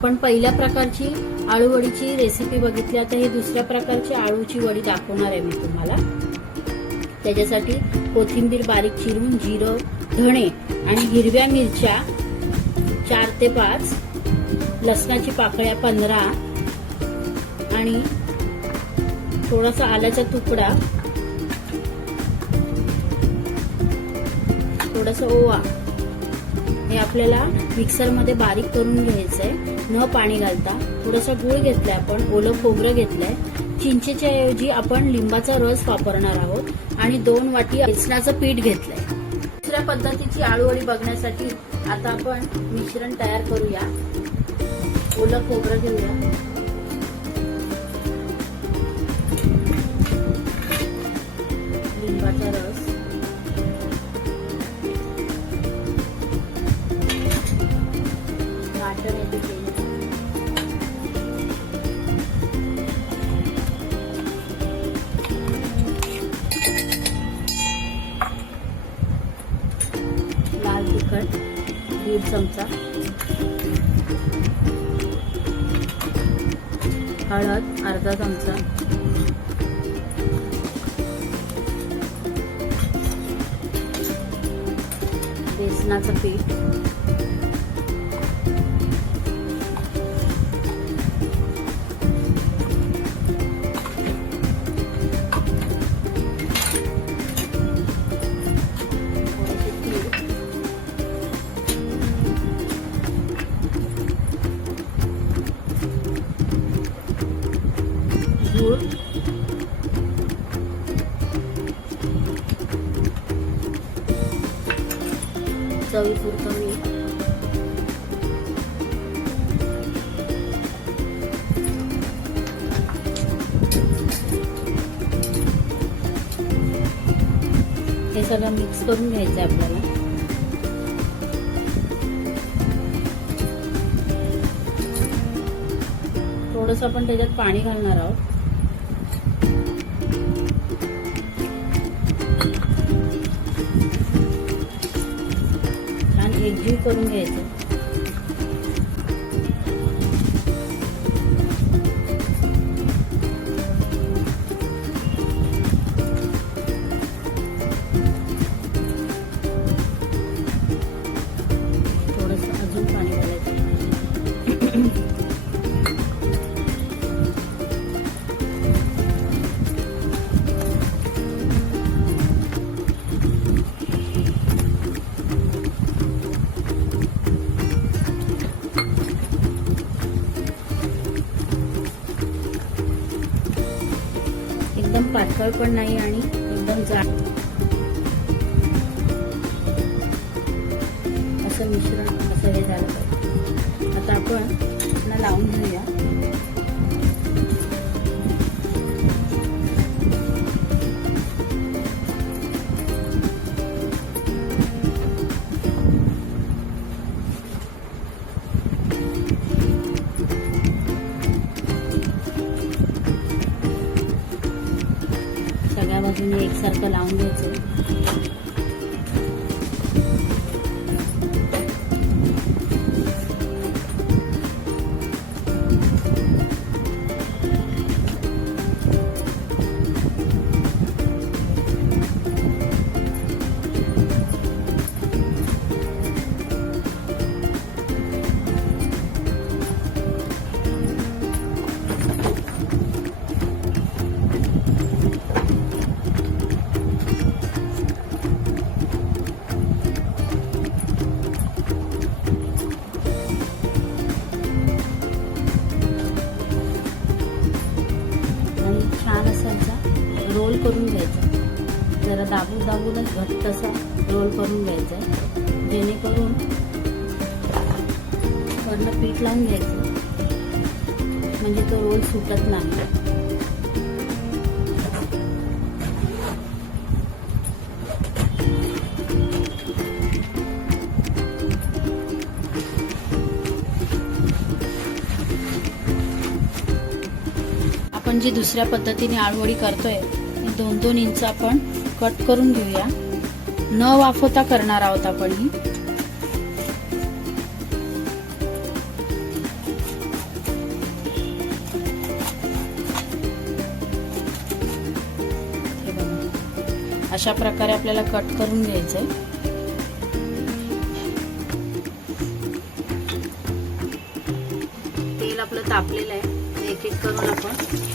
पण पहिल्या प्रकारची आळूवडीची रेसिपी बघितली. आता ही दुसऱ्या प्रकारची आळूची वडी दाखवणार आहे मी तुम्हाला. त्याच्यासाठी कोथिंबीर बारीक चिरून जिरं धणे आणि हिरव्या मिरच्या चार ते पाच लसणाची पाकळ्या पंधरा आणि थोडासा आल्याचा तुकडा थोडासा ओवा हे आपल्याला मिक्सरमध्ये बारीक करून घ्यायचं आहे न पाणी घालता. थोडासा गुळ आहे आपण. ओलं खोबरं घेतलंय. चिंचेच्या ऐवजी आपण लिंबाचा रस वापरणार आहोत. आणि दोन वाटी बेसनाचं पीठ घेतलंय. दुसऱ्या पद्धतीची आळूवळी बघण्यासाठी आता आपण मिश्रण तयार करूया. ओलं खोबरं घेऊया. लिंबाचा रस. चमचा. हळद अर्धा चमचा. बेसनाचं पीठ. गूळ चवीपुरतं मीठ. हे सगळं मिक्स करून घ्यायचं आहे आपल्याला. थोडंसं आपण त्याच्यात पाणी घालणार आहोत. हे करून घ्यायचं. एकदम पातळ पण नाही आणि एकदम जाड असं मिश्रण असं हे झालं पाहिजे. आता आपण लावून घेऊया. दोन्ही एकसारखं लावून घ्यायचं. रोल करून घ्यायचा. जरा दाबून दाबूनच घट्ट असा रोल करून घ्यायचा. जेणेकरून वरनं पीठ लावून घ्यायचं. म्हणजे तो रोल सुटत नाही. आपण जी दुसऱ्या पद्धतीने आळवडी करतोय दोन दोन इंच आपण कट करून घेऊया. न वाफवता करणार आहोत आपण ही. अशा प्रकारे आपल्याला कट करून घ्यायचंय. तेल आपलं तापलेलं आहे. एक एक करून आपण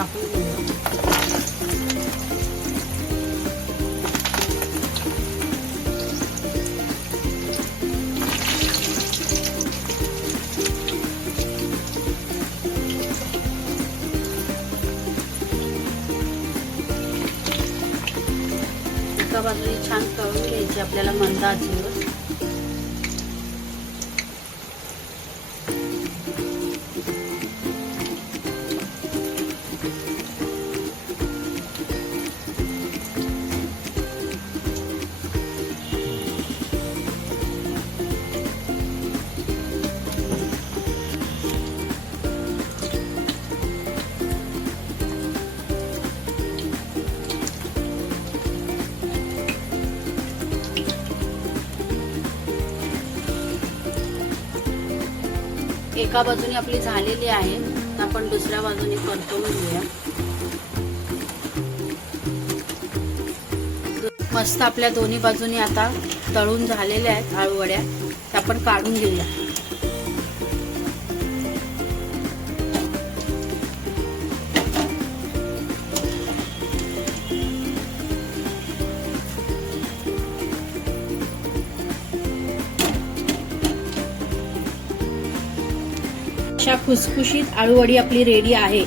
टाकणं टाकून घेऊया एका बाजूने छान तळून घ्यायची आपल्याला मंद एका बाजूने आपली झालेली आहे तर आपण दुसऱ्या बाजूने परतवून घेऊया म्हणजे. मस्त आपल्या दोन्ही बाजूनी आता तळून झालेल्या आहेत आळूवड्या त्या आपण काढून घेऊया. अशा खुसखुशीत आळूवडी आपली रेडी आहे.